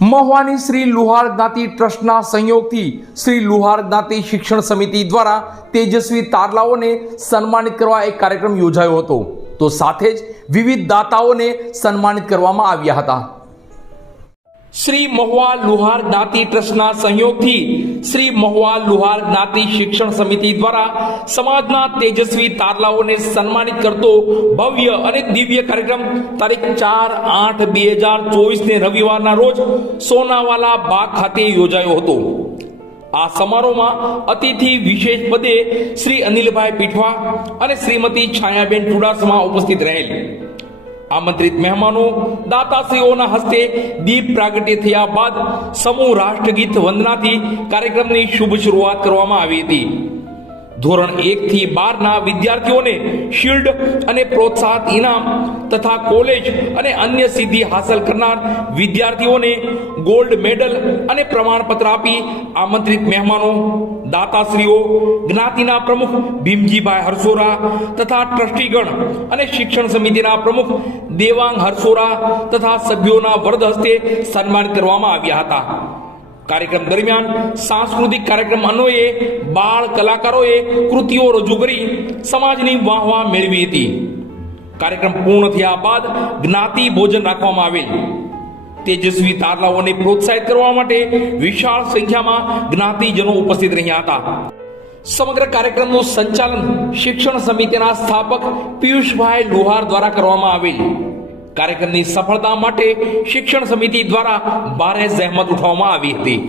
મહુવાની શ્રી લુહાર જ્ઞાતિ ટ્રસ્ટના સહયોગથી શ્રી લુહાર જ્ઞાતિ શિક્ષણ સમિતિ દ્વારા તેજસ્વી તારલાઓને સન્માનિત કરવા એક કાર્યક્રમ યોજાયો હતો, તો સાથે જ વિવિધ દાતાઓને સન્માનિત કરવામાં આવ્યા હતા। શ્રી મહુવા લુહાર જ્ઞાતિ ટ્રસ્ટના સહયોગથી શ્રી મહુવા લુહાર જ્ઞાતિ શિક્ષણ સમિતિ દ્વારા સમાજના તેજસ્વી તારલાઓને સન્માનિત કરતો ભવ્ય અને દિવ્ય કાર્યક્રમ તારીખ 4/8/2024 ને રવિવારના રોજ સોનાવાલા બાગ ખાતે યોજાયો હતો। આ સમારોહમાં અતિથિ વિશેષ પદે શ્રી અનિલભાઈ પીઠવા અને શ્રીમતી છાયાબેન ચુડાસમા ઉપસ્થિત રહેલ। આમંત્રિત મહેમાનો દાતાશ્રીઓના હસ્તે દીપ પ્રાગટ્ય થયા બાદ સમૂહ રાષ્ટ્રગીત વંદનાથી કાર્યક્રમની શુભ શરૂઆત કરવામાં આવી હતી। ધોરણ 1 થી 12 ના વિદ્યાર્થીઓને શિલ્ડ અને પ્રોત્સાહન ઇનામ તથા કોલેજ અને અન્ય સિદ્ધિ હાંસલ કરનાર વિદ્યાર્થીઓને ગોલ્ડ મેડલ અને પ્રમાણપત્ર આપી આમંત્રિત મહેમાનો દાતાશ્રીઓ, જ્ઞાતિના પ્રમુખ ભીમજીભાઈ હરસોરા તથા ટ્રસ્ટીગણ અને શિક્ષણ સમિતિના પ્રમુખ દેવાંગ હરસોરા તથા સભ્યોના વરદ હસ્તે સન્માનિત કરવામાં આવ્યા હતા। કાર્યક્રમ દરમિયાન સાંસ્કૃતિક કાર્યક્રમ અન્વયે બાળ કલાકારોએ કૃતિઓ રજૂ કરી સમાજની વાહવા મેળવી હતી। કાર્યક્રમ પૂર્ણ થયા બાદ જ્ઞાતિ ભોજન રાખવામાં આવેલ। તેજસ્વી તારલાઓને પ્રોત્સાહિત કરવા માટે વિશાળ સંખ્યામાં જ્ઞાતિજનો ઉપસ્થિત રહ્યા હતા। સમગ્ર કાર્યક્રમનું સંચાલન શિક્ષણ સમિતિના સ્થાપક પિયુષભાઈ લુહાર દ્વારા કરવામાં આવેલ। કાર્યક્રમની સફળતા માટે શિક્ષણ સમિતિ દ્વારા ભારે જહેમત ઉઠાવવામાં આવી હતી।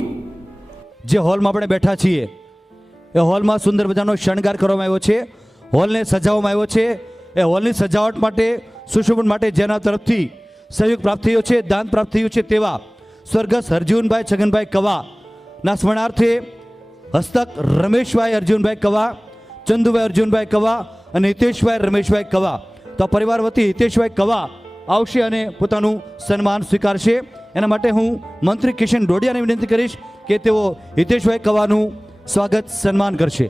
જે હોલમાં આપણે બેઠા છીએ એ હોલમાં સુંદર મજાનો શણગાર કરવામાં આવ્યો છે, હોલને સજાવવામાં આવ્યો છે। એ હોલની સજાવટ માટે, સુશોભન માટે જેના તરફથી સહયોગ પ્રાપ્ત થયો છે, દાન પ્રાપ્ત થયું છે તેવા સ્વર્ગસ્થ અર્જુનભાઈ છગનભાઈ કવાના સ્મરણાર્થે હસ્તક રમેશભાઈ અર્જુનભાઈ કવા, ચંદુભાઈ અર્જુનભાઈ કવા અને હિતેશભાઈ રમેશભાઈ કવા, તો પરિવાર વતી હિતેશભાઈ કવા આવશે અને પોતાનું સન્માન સ્વીકારશે। એના માટે હું મંત્રી કિશન ડોડિયાને વિનંતી કરીશ કે તેઓ હિતેશભાઈ કવાનું સ્વાગત સન્માન કરશે।